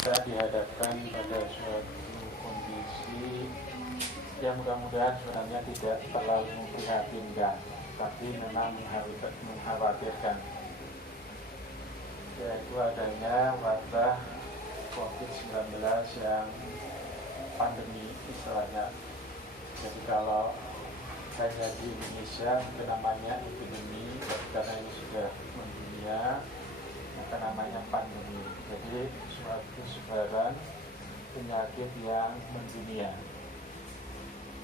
kita dihadapkan pada suatu kondisi yang mudah-mudahan sebenarnya tidak terlalu memprihatinkan, tapi memang mengkhawatirkan, yaitu adanya wabah COVID-19 yang pandemi istilahnya. Jadi kalau hanya di Indonesia mungkin namanya epidemi, karena ini sudah mendunia maka namanya pandemi. Jadi suatu sebaran penyakit yang mendunia.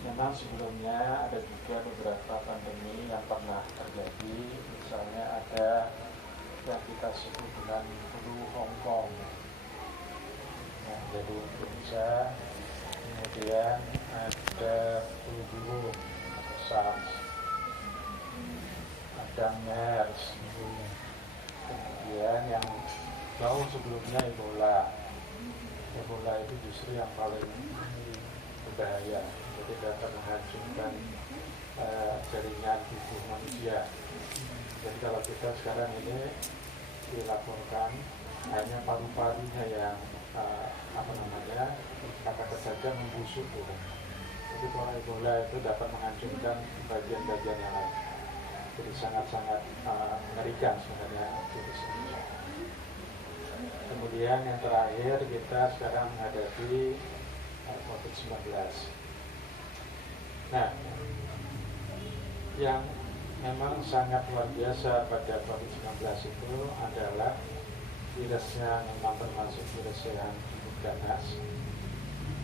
Memang sebelumnya ada juga beberapa pandemi yang pernah terjadi. Misalnya ada yang kita sebut dengan flu Hong Kong, yang jadi Indonesia. Kemudian ada flu burung atau SARS, ada MERS, kemudian yang jauh sebelumnya Ebola. Ebola itu justru yang paling berbahaya, jadi dapat menghancurkan jaringan tubuh manusia. Jadi kalau kita sekarang ini dilaporkan hanya paru-parunya yang kata saja membusuk. Jadi kalau Ebola itu dapat menghancurkan bagian-bagian yang lain. Jadi sangat-sangat mengerikan sebenarnya virus ini. Kemudian yang terakhir kita sekarang menghadapi COVID-19. Nah, yang memang sangat luar biasa pada COVID-19 itu adalah virusnya memang termasuk virus yang cukup ganas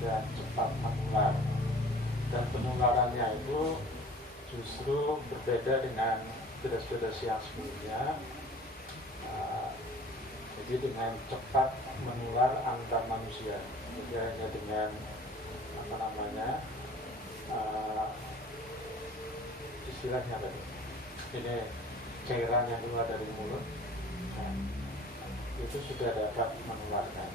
dan cepat menular. Dan penularannya itu justru berbeda dengan virus-virus yang sebelumnya. Jadi dengan cepat menular antar manusia, jadi hanya dengan istilahnya tadi, ini cairan yang keluar dari mulut, itu sudah dapat menularkan.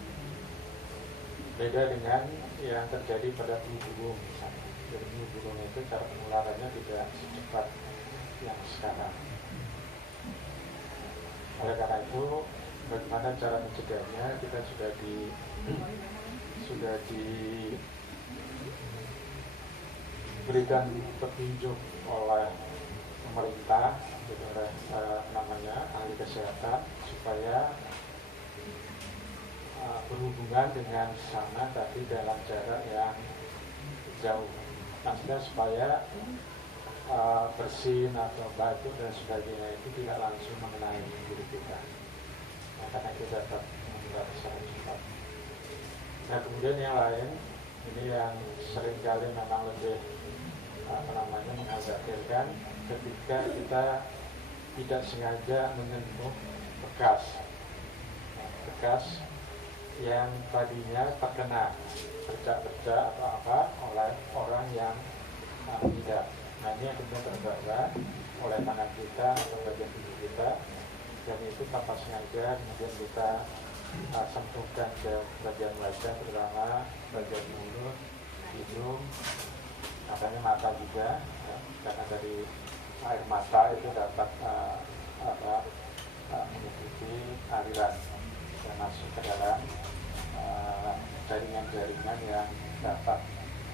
Beda dengan yang terjadi pada flu burung misalnya. Jadi flu burung itu cara penularannya tidak secepat yang sekarang. Oleh karena itu, bagaimana cara mencegahnya, kita sudah diberikan petunjuk oleh pemerintah, oleh ahli kesehatan, supaya berhubungan dengan sana tapi dalam jarak yang jauh. Maksudnya supaya bersin atau batuk dan sebagainya itu tidak langsung mengenai diri kita. Nah, karena itu dapat menular secara cepat. Nah, kemudian yang lain, ini yang seringkali memang lebih mengkhawatirkan, ketika kita tidak sengaja menyentuh bekas yang tadinya terkena bercak-bercak atau apa oleh orang yang tidak. Nah, ini yang kemudian terbawa oleh tangan kita atau bagian tubuh kita, dan itu tanpa sengaja kemudian kita sentuhkan ke bagian wajah, terutama bagian mulut, hidung, makanya mata juga, ya, karena dari air mata itu dapat mengikuti aliran yang masuk ke dalam jaringan-jaringan yang dapat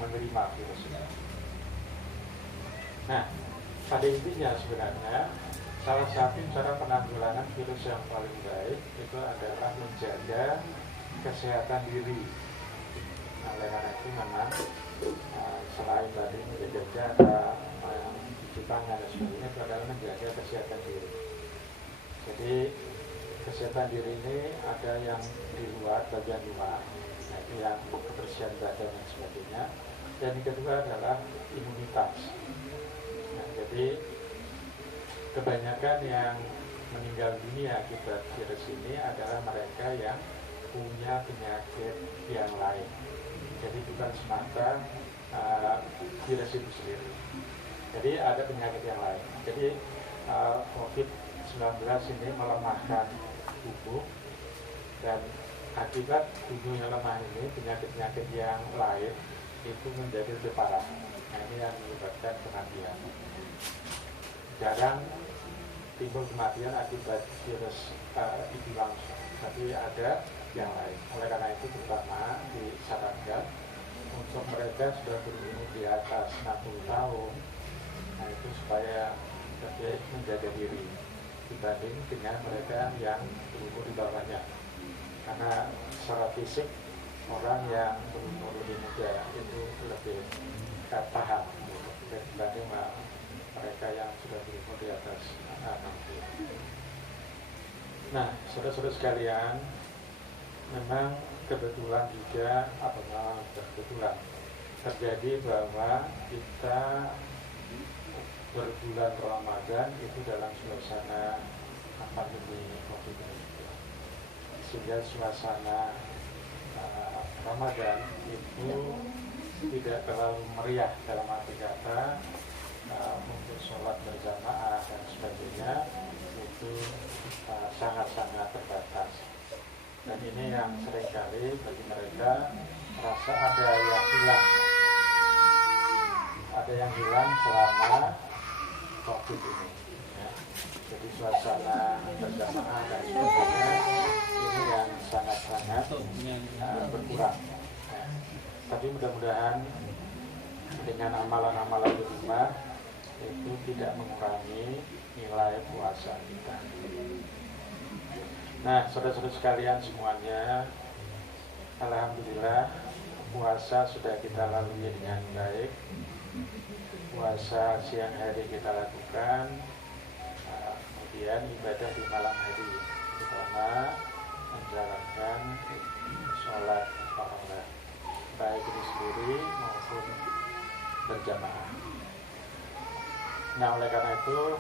menerima virus ini. Nah, pada intinya sebenarnya salah satu cara penanggulangan virus yang paling baik itu adalah menjaga kesehatan diri. Nah, oleh karena itu memang selain tadi menjaga jarak, cuci tangan dan sebagainya, itu adalah menjaga kesehatan diri. Jadi kesehatan diri ini ada yang di luar, bagian luar, nah itu yang kebersihan badan dan sebagainya. Dan yang kedua adalah imunitas. Nah, jadi kebanyakan yang meninggal dunia akibat virus ini adalah mereka yang punya penyakit yang lain. Jadi bukan semata virus itu sendiri. Jadi ada penyakit yang lain. Jadi COVID-19 ini melemahkan tubuh, dan akibat tubuh yang lemah ini penyakit-penyakit yang lain itu menjadi lebih parah. Nah, ini yang menyebabkan kematian. Jarang timbul kematian akibat virus itu langsung, tapi ada yang lain. Oleh karena itu pertama disarankan untuk mereka sudah berumur di atas 60 tahun, nah itu supaya lebih menjaga diri dibanding dengan mereka yang berumur di bawahnya. Karena secara fisik orang yang berumur lebih muda itu lebih tahan dibanding mereka yang sudah berumur di atas 60. Nah, saudara-saudara sekalian, memang kebetulan juga atau malah kebetulan terjadi bahwa kita berbulan Ramadan itu dalam suasana pandemi COVID-19, sehingga suasana Ramadan itu tidak terlalu meriah dalam arti kata untuk sholat berjamaah dan sebagainya itu sangat-sangat terbatas. Dan ini yang seringkali bagi mereka merasa ada yang hilang selama COVID ini. Ya. Jadi suasana berjamaah dan sebagainya ini yang sangat-sangat berkurang. Ya. Tapi mudah-mudahan dengan amalan-amalan di rumah itu tidak mengurangi nilai puasa kita. Nah, saudara-saudara sekalian semuanya, alhamdulillah puasa sudah kita lalui dengan baik. Puasa siang hari kita lakukan, kemudian ibadah di malam hari, terutama menjalankan sholat tarawih, baik itu sendiri maupun berjamaah. Nah, oleh karena itu,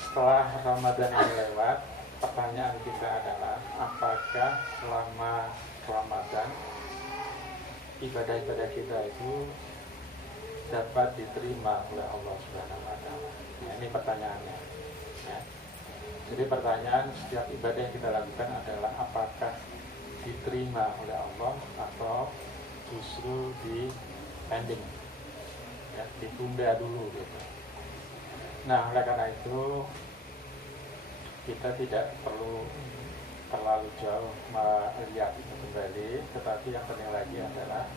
setelah Ramadan ini lewat, pertanyaan kita adalah apakah selama Ramadan ibadah-ibadah kita itu dapat diterima oleh Allah Subhanahu wa Ta'ala. Nah, ini pertanyaannya. Ya. Jadi pertanyaan setiap ibadah yang kita lakukan adalah apakah diterima oleh Allah atau justru di pending, ya, ditunda dulu gitu. Nah, oleh karena itu kita tidak perlu terlalu jauh melihat itu kembali, tetapi yang penting lagi adalah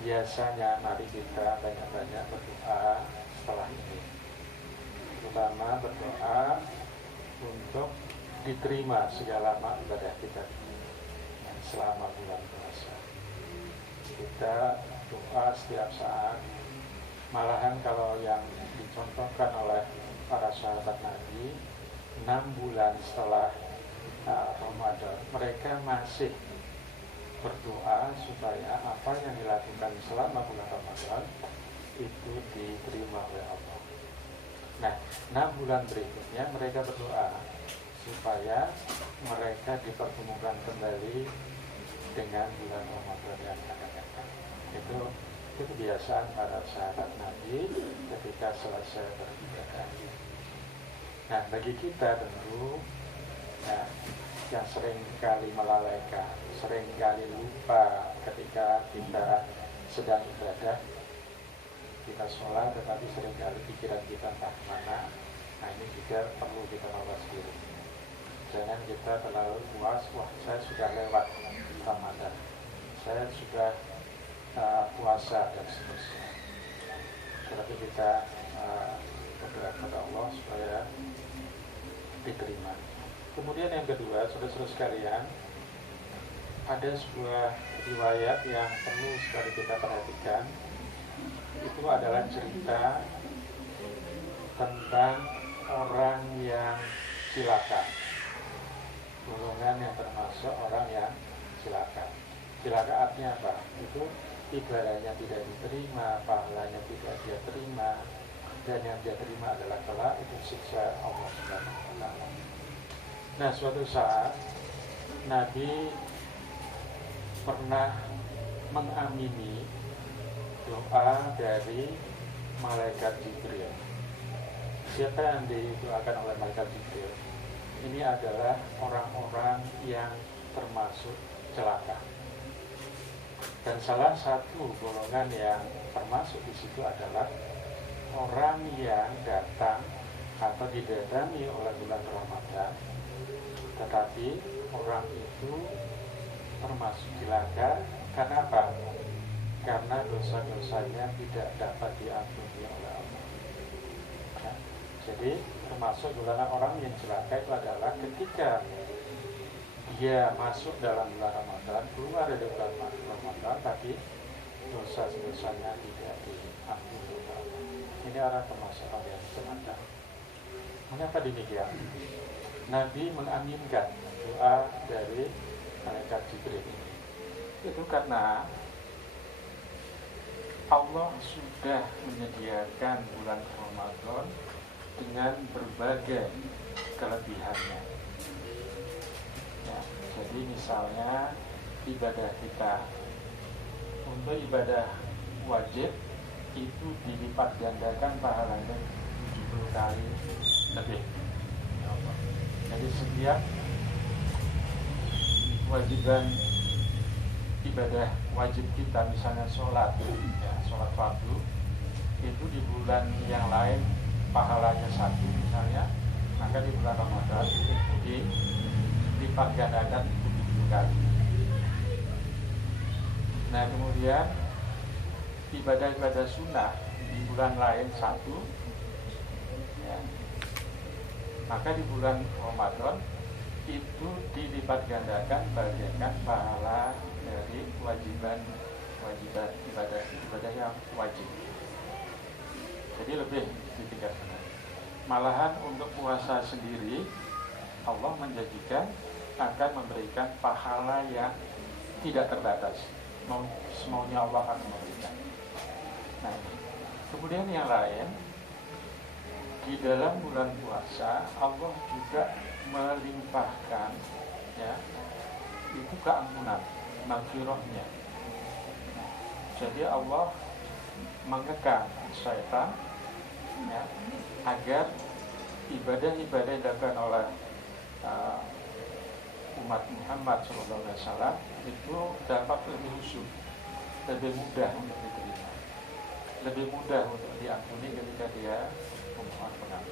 biasanya mari kita banyak-banyak berdoa setelah ini, terutama berdoa untuk diterima segala ibadah kita selama bulan puasa. Kita doa setiap saat, malahan kalau yang dicontohkan oleh para sahabat Nabi, 6 bulan setelah Ramadan mereka masih berdoa supaya apa yang dilakukan selama bulan Ramadan itu diterima oleh Allah. Nah, 6 bulan berikutnya mereka berdoa supaya mereka dipertemukan kembali dengan bulan Ramadan yang akan datang. Itu kebiasaan para sahabat Nabi ketika selesai beribadah. Nah, bagi kita tentu ya, yang sering kali melalaikan, sering kali lupa ketika kita sedang ibadah, kita sholat tetapi sering kali pikiran kita entah mana. Nah, ini juga perlu kita mawas diri. Jangan kita terlalu puas, wah saya sudah lewat Ramadan, saya sudah puasa dan seterusnya. Tetapi kita berdoa kepada Allah supaya diterima. Kemudian yang kedua, saudara-saudara sekalian, ada sebuah riwayat yang perlu sekali kita perhatikan. Itu adalah cerita tentang orang yang cilaka, golongan yang termasuk orang yang cilaka. Cilaka artinya apa? Itu ibadahnya tidak diterima, pahalanya tidak dia terima, dan yang dia terima adalah kelak itu siksa Allah Subhanahu wa Ta'ala. Nah, suatu saat Nabi pernah mengamini doa dari malaikat Jibril. Siapa yang didoakan oleh malaikat Jibril? Ini adalah orang-orang yang termasuk celaka. Dan salah satu golongan yang termasuk di situ adalah orang yang datang atau didatangi oleh bulan Ramadan Tetapi orang itu termasuk celaka karena apa? Karena dosa-dosanya tidak dapat diampuni oleh Allah. Ya. Jadi termasuk golongan orang yang celaka itu adalah ketika dia masuk dalam bulan Ramadan, keluar dari bulan Ramadan, tapi dosa-dosanya tidak diampuni oleh Allah. Ini adalah termasuk orang yang celaka. Mengapa demikian? Nabi mengaminkan doa dari malaikat Jibril ini. Itu karena Allah sudah menyediakan bulan Ramadan dengan berbagai kelebihannya. Ya, jadi misalnya ibadah kita, untuk ibadah wajib itu dilipat gandakan pahalanya 70 kali lebih. Jadi setiap kewajiban ibadah wajib kita, misalnya sholat, ya, sholat fardu, itu di bulan yang lain pahalanya 1 misalnya, maka di bulan Ramadan itu dilipat gandakan 70 kali. Nah kemudian ibadah-ibadah sunnah di bulan lain 1, ya, maka di bulan Ramadan itu dilipat gandakan bagaikan pahala dari ibadah yang wajib. Jadi lebih ditingkatkan. Malahan untuk puasa sendiri Allah menjanjikan akan memberikan pahala yang tidak terbatas. Semaunya Allah akan memberikan. Nah, kemudian yang lain, di dalam bulan puasa Allah juga melimpahkan, ya, itu keampunan, maghfirahnya. Jadi Allah mengekang syaitan, ya, agar ibadah-ibadah yang dilakukan oleh umat Muhammad SAW itu dapat lebih khusyuk, lebih mudah untuk diterima, lebih mudah untuk diampuni ketika dia memohon pengampunan.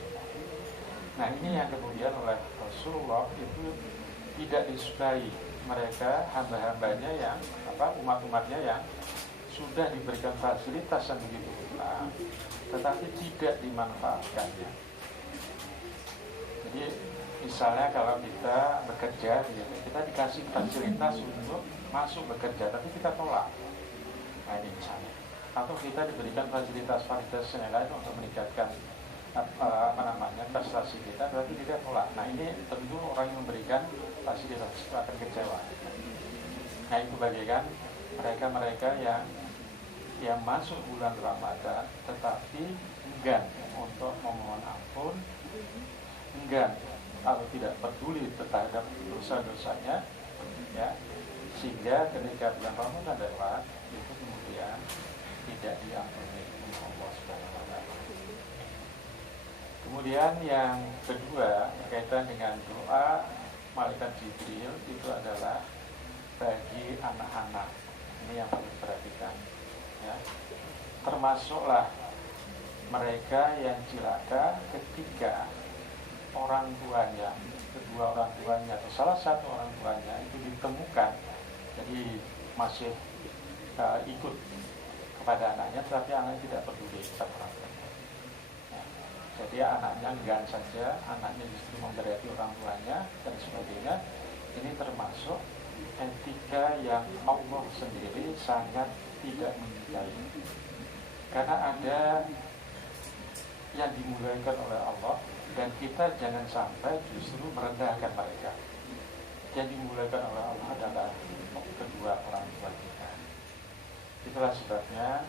Nah ini yang kemudian oleh Rasulullah itu tidak disukai mereka, hamba-hambanya yang umat-umatnya yang sudah diberikan fasilitas yang begitu besar, tetapi tidak dimanfaatkannya. Jadi misalnya kalau kita bekerja, kita dikasih fasilitas untuk masuk bekerja, tapi kita tolak. Nah ini misalnya. Atau kita diberikan fasilitas yang lain untuk meningkatkan prestasi kita, berarti kita tolak. Nah ini tentu orang yang memberikan fasilitas akan kecewa. Nah itu bagaikan mereka-mereka yang masuk bulan Ramadan tetapi enggan untuk memohon ampun, enggan atau tidak peduli terhadap dosa-dosanya, ya, sehingga ketika bulan Ramadan lewat itu kemudian tidak diampuni oleh Allah Subhanahu wa taala. Kemudian yang kedua berkaitan dengan doa malaikat Jibril itu adalah bagi anak-anak. Ini yang perlu diperhatikan, ya. Termasuklah mereka yang celaka ketika orang tuanya, kedua orang tuanya atau salah satu orang tuanya itu ditemukan, jadi masih ikut kepada anaknya, tetapi anaknya tidak peduli kepada orang tuanya. Ya. Jadi anaknya enggan saja, anaknya justru memberati orang tuanya dan sebagainya. Ini termasuk etika yang Allah sendiri sangat tidak menyukai. Karena ada yang dimulaikan oleh Allah, dan kita jangan sampai justru merendahkan mereka. Yang dimulaikan oleh Allah adalah kedua orang tua kita. Itulah sebabnya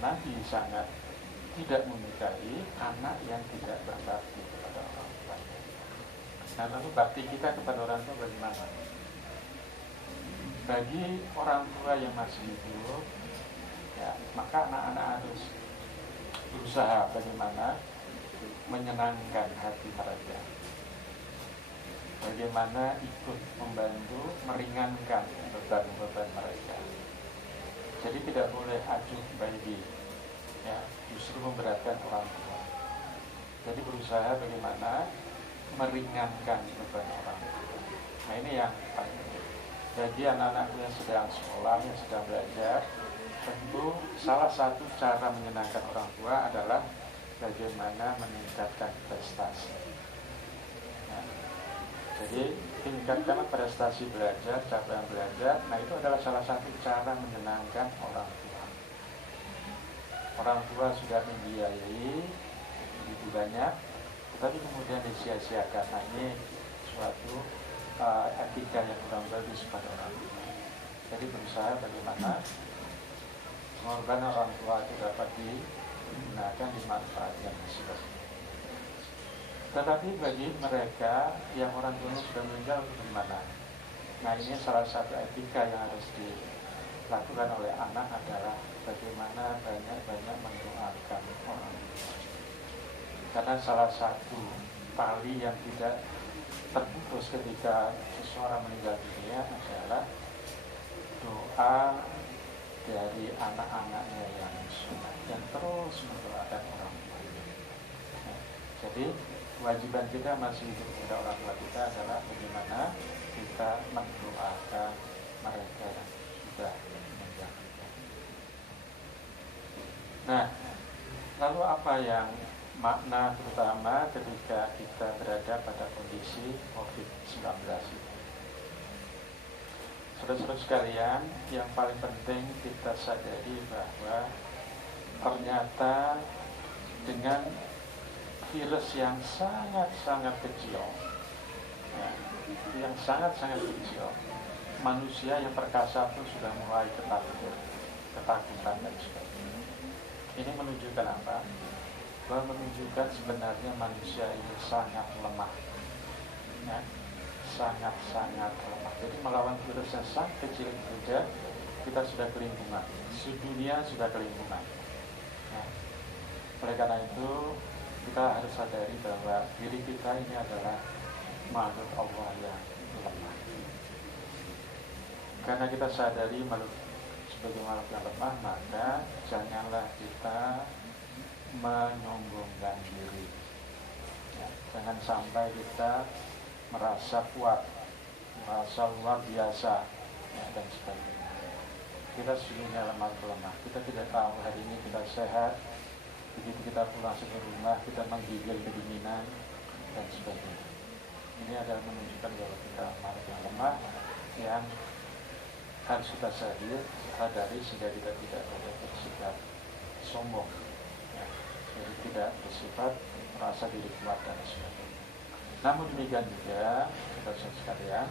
Nabi sangat tidak menyukai anak yang tidak berbakti kepada orang tuanya. Nah, lalu bakti kita kepada orang tua bagaimana? Bagi orang tua yang masih hidup, ya, maka anak-anak harus berusaha bagaimana menyenangkan hati mereka, bagaimana ikut membantu meringankan beban-beban mereka. Jadi tidak boleh acuh bayi, ya, justru memberatkan orang tua. Jadi berusaha bagaimana meringankan beban orang tua. Nah ini yang paling penting. Bagi anak-anak yang sedang sekolah, yang sedang belajar, tentu salah satu cara menyenangkan orang tua adalah bagaimana meningkatkan prestasi. Nah, jadi tingkatkan prestasi belajar, capaian belajar. Nah itu adalah salah satu cara menyenangkan orang tua. Orang tua sudah membiayai begitu banyak, tetapi kemudian disia-siakan. Nah ini suatu etika yang kurang bagus pada orang tua. Jadi berusaha bagaimana pengorbanan orang tua itu dapat digunakan, dimanfaatkan seperti itu. Tetapi bagi mereka yang orang tuanya sudah meninggal, bagaimana? Nah ini salah satu etika yang harus dilakukan oleh anak adalah bagaimana banyak-banyak mendoakan orang tua. Karena salah satu tali yang tidak terputus ketika seseorang meninggal dunia adalah doa dari anak-anaknya yang sunat dan terus mendoakan orang tua. Nah, jadi kewajiban kita masih hidup kepada orang tua kita adalah bagaimana kita mendoakan mereka yang sudah meninggal. Nah, lalu apa yang makna terutama ketika kita berada pada kondisi COVID-19 ini? Saudara-saudara sekalian, yang paling penting kita sadari bahwa ternyata dengan virus yang sangat-sangat kecil, ya, yang sangat-sangat kecil, manusia yang perkasa pun sudah mulai ketakutan dan sebagainya. Ini menunjukkan apa? Bahwa menunjukkan sebenarnya manusia ini sangat lemah, ya, sangat-sangat lemah. Jadi melawan virus yang sangat kecil saja kita sudah kelimpungan, sedunia sudah kelimpungan. Nah, oleh karena itu kita harus sadari bahwa diri kita ini adalah makhluk Allah yang lemah. Karena kita sadari makhluk sebagai makhluk yang lemah, maka janganlah kita menyombongkan diri. Ya, jangan sampai kita merasa kuat, merasa luar biasa, ya, dan sebagainya. Kita sesungguhnya lemah. Kita tidak tahu hari ini kita sehat, begitu kita pulang ke rumah kita menggigil kedinginan dan sebagainya. Ini adalah menunjukkan bahwa kita makhluk yang lemah yang harus kita sadari sehingga kita tidak boleh bersikap sombong. Jadi tidak bersifat merasa diri kuat dan sebagainya. Namun demikian juga, saudara sekalian,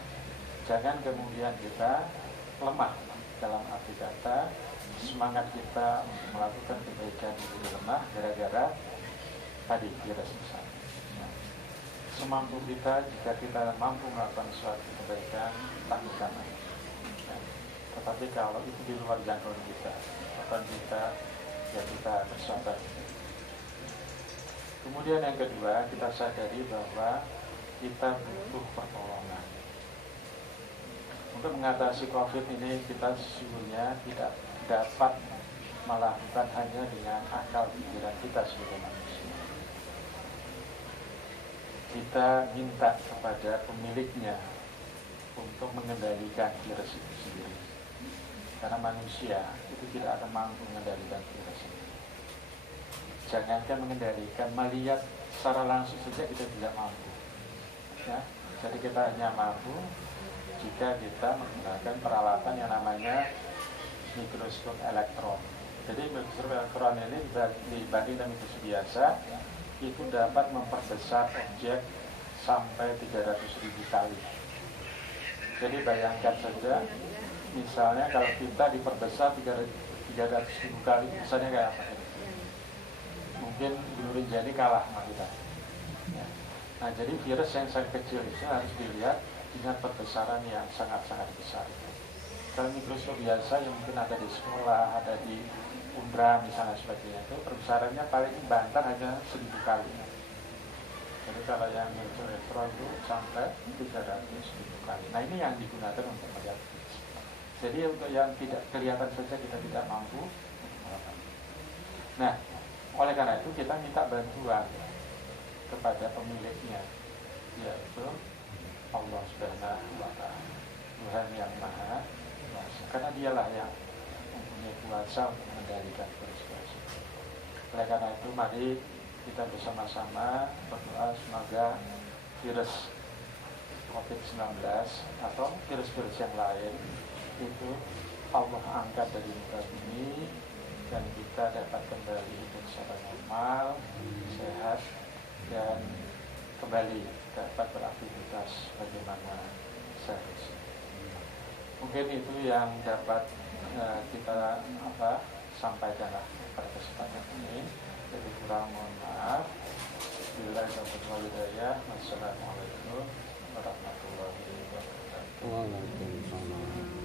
jangan kemudian kita lemah dalam arti kata semangat kita untuk melakukan kebaikan itu lemah gara-gara tadi virus misalnya. Nah, semampu kita, jika kita mampu melakukan suatu kebaikan, lakukan. Nah, tetapi kalau itu di luar jangkauan kita, ya kita bersabar. Kemudian yang kedua, kita sadari bahwa kita butuh pertolongan. Untuk mengatasi COVID ini kita sesungguhnya tidak dapat melakukan hanya dengan akal pikiran kita sebagai manusia. Kita minta kepada pemiliknya untuk mengendalikan virus itu sendiri. Karena manusia itu tidak akan mampu mengendalikan virus ini. Jangankan mengendalikan, melihat secara langsung saja kita tidak mampu. Ya, jadi kita hanya mampu jika kita menggunakan peralatan yang namanya mikroskop elektron. Jadi mikroskop elektron ini dibanding dengan mikroskop biasa itu dapat memperbesar objek sampai 300.000 kali. Jadi bayangkan saja, misalnya kalau kita diperbesar 300.000 kali, misalnya kayak apa? Mungkin Guru Rinjani kalah sama kita. Ya. Nah, jadi virus yang sangat kecil itu harus dilihat dengan perbesaran yang sangat-sangat besar. Kalau mikroskop biasa yang mungkin ada di sekolah, ada di Undra misalnya sebagainya, itu perbesarannya paling bantar hanya 1000 kali. Jadi kalau yang mikroskop elektron itu sampai 300.000 kali. Nah, ini yang digunakan untuk melihat virus. Jadi untuk yang tidak kelihatan saja kita tidak mampu. Nah, oleh karena itu kita minta bantuan kepada pemiliknya yaitu Allah Subhanahu wa Ta'ala, Tuhan yang Maha Kuasa, karena dialah yang mempunyai kuasa untuk mengendalikan virus tersebut. Oleh karena itu mari kita bersama-sama berdoa semoga virus COVID-19 atau virus-virus yang lain itu Allah angkat dari muka bumi dan kita dapat kembali hidup secara normal, sehat, dan kembali dapat beraktivitas bagaimana seharusnya. Mungkin itu yang dapat kita sampaikan pada kesempatan ini. Jadi kurang mohon maaf. Bila hidayah, wassalamualaikum warahmatullahi wabarakatuh. Waalaikumsalam.